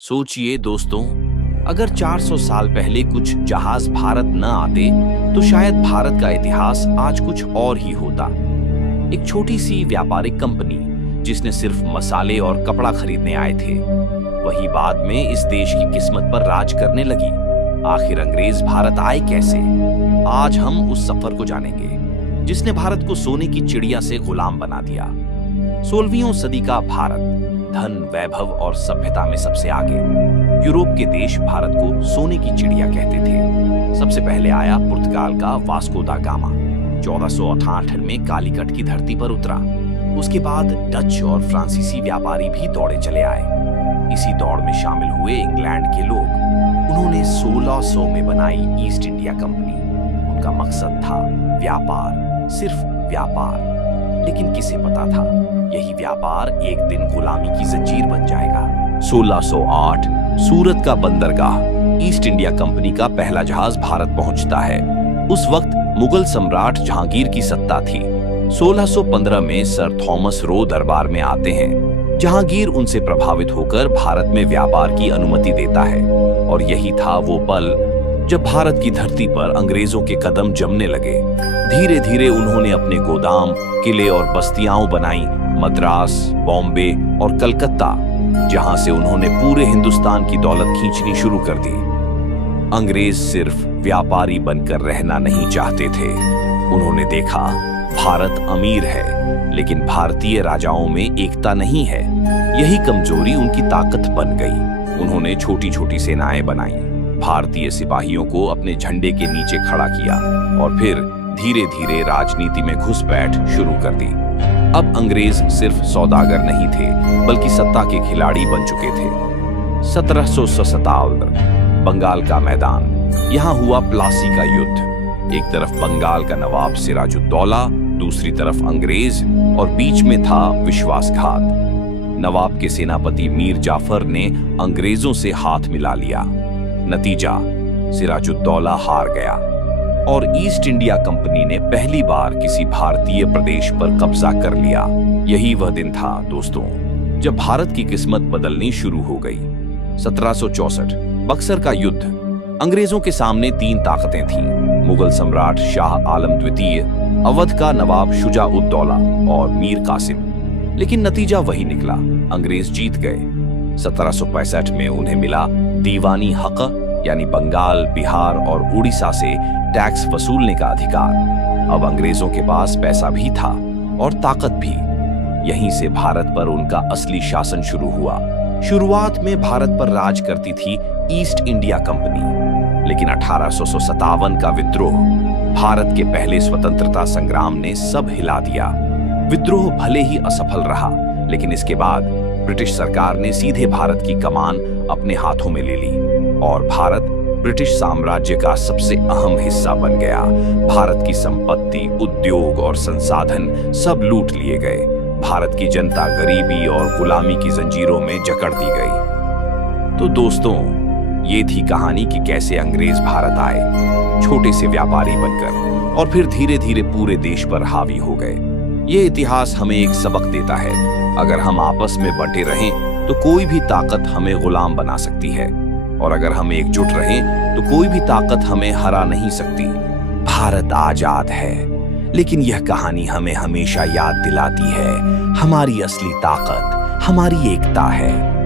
सोचिए दोस्तों, अगर 400 साल पहले कुछ जहाज भारत न आते तो शायद भारत का इतिहास आज कुछ और ही होता। एक छोटी सी व्यापारिक कंपनी जिसने सिर्फ मसाले और कपड़ा खरीदने आए थे, वही बाद में इस देश की किस्मत पर राज करने लगी। आखिर अंग्रेज भारत आए कैसे? आज हम उस सफर को जानेंगे जिसने भारत को सोने की चिड़िया से गुलाम बना दिया। 16वीं सदी का भारत धन, वैभव और सभ्यता में सबसे आगे। यूरोप के देश भारत को सोने की चिड़िया कहते थे। सबसे पहले आया पुर्तगाल का वास्को दा गामा। 1468 में कालीकट की धरती पर उतरा। उसके बाद डच और फ्रांसीसी व्यापारी भी दौड़े चले आए। इसी दौड़ में शामिल हुए इंग्लैंड के लोग। उन्होंने 1600 में बनाई ईस्ट इंडिया कंपनी। उनका मकसद था व्यापार, सिर्फ व्यापार। लेकिन किसे पता था यही व्यापार एक दिन गुलामी की जंजीर बन जाएगा। 1608 सूरत का बंदरगाह ईस्ट इंडिया कंपनी का पहला जहाज भारत पहुंचता है। उस वक्त मुगल सम्राट जहांगीर की सत्ता थी। 1615 में सर थॉमस रो दरबार में आते हैं। जहांगीर उनसे प्रभावित होकर भारत में व्यापार की अनुमति देता है और यही था वो पल जब भारत की धरती पर अंग्रेजों के कदम जमने लगे। धीरे धीरे उन्होंने अपने गोदाम, किले और बस्तियां बनाई। मद्रास, बॉम्बे और कलकत्ता, जहां से उन्होंने पूरे हिंदुस्तान की दौलत खींचनी शुरू कर दी। अंग्रेज सिर्फ व्यापारी बनकर रहना नहीं चाहते थे। उन्होंने देखा भारत अमीर है लेकिन भारतीय राजाओं में एकता नहीं है। यही कमजोरी उनकी ताकत बन गई। उन्होंने छोटी छोटी सेनाएं बनाई, भारतीय सिपाहियों को अपने झंडे के नीचे खड़ा किया और फिर धीरे धीरे राजनीति में घुसपैठ शुरू कर दी। अब अंग्रेज सिर्फ सौदागर नहीं थे बल्कि सत्ता के खिलाड़ी बन चुके थे। 1757 बंगाल का मैदान, यहाँ हुआ प्लासी का युद्ध। एक तरफ बंगाल का नवाब सिराजुद्दौला, दूसरी तरफ अंग्रेज और बीच में था विश्वासघात। नवाब के सेनापति मीर जाफर ने अंग्रेजों से हाथ मिला लिया। नतीजा, सिराजुद्दौला हार गया और ईस्ट इंडिया कंपनी ने पहली बार किसी भारतीय प्रदेश पर कब्जा कर लिया। यही वह दिन था दोस्तों जब भारत की किस्मत बदलनी शुरू हो गई। 1764 बक्सर का युद्ध। अंग्रेजों के सामने 3 ताकतें थीं, मुगल सम्राट शाह आलम द्वितीय, अवध का नवाब शुजा-उद-दौला और मीर कासिम। लेकिन नतीजा वही निकला, अंग्रेज जीत गए। 1765 में उन्हें मिला दीवानी हक, यानी बंगाल, बिहार और उड़ीसा से टैक्स वसूलने का अधिकार। अब अंग्रेजों के पास पैसा भी था और ताकत भी। यहीं से भारत पर उनका असली शासन शुरू हुआ। शुरुआत में भारत पर राज करती थी ईस्ट इंडिया कंपनी, लेकिन 1857 का विद्रोह, भारत के पहले स्वतंत्रता संग्राम ने सब हिला दिया। विद्रोह भले ही असफल रहा, लेकिन इसके बाद ब्रिटिश सरकार ने सीधे भारत की कमान अपने हाथों में ले ली और भारत ब्रिटिश साम्राज्य का सबसे अहम हिस्सा बन गया। भारत की संपत्ति, उद्योग और संसाधन सब लूट लिए गए। भारत की जनता गरीबी और गुलामी की जंजीरों में जकड़ दी गई। तो दोस्तों, ये थी कहानी कि कैसे अंग्रेज भारत आए छोटे से व्यापारी बनकर और फिर धीरे धीरे पूरे देश पर हावी हो गए। ये इतिहास हमें एक सबक देता है, अगर हम आपस में बंटे रहें तो कोई भी ताकत हमें गुलाम बना सकती है और अगर हम एकजुट रहें तो कोई भी ताकत हमें हरा नहीं सकती। भारत आजाद है, लेकिन यह कहानी हमें हमेशा याद दिलाती है हमारी असली ताकत हमारी एकता है।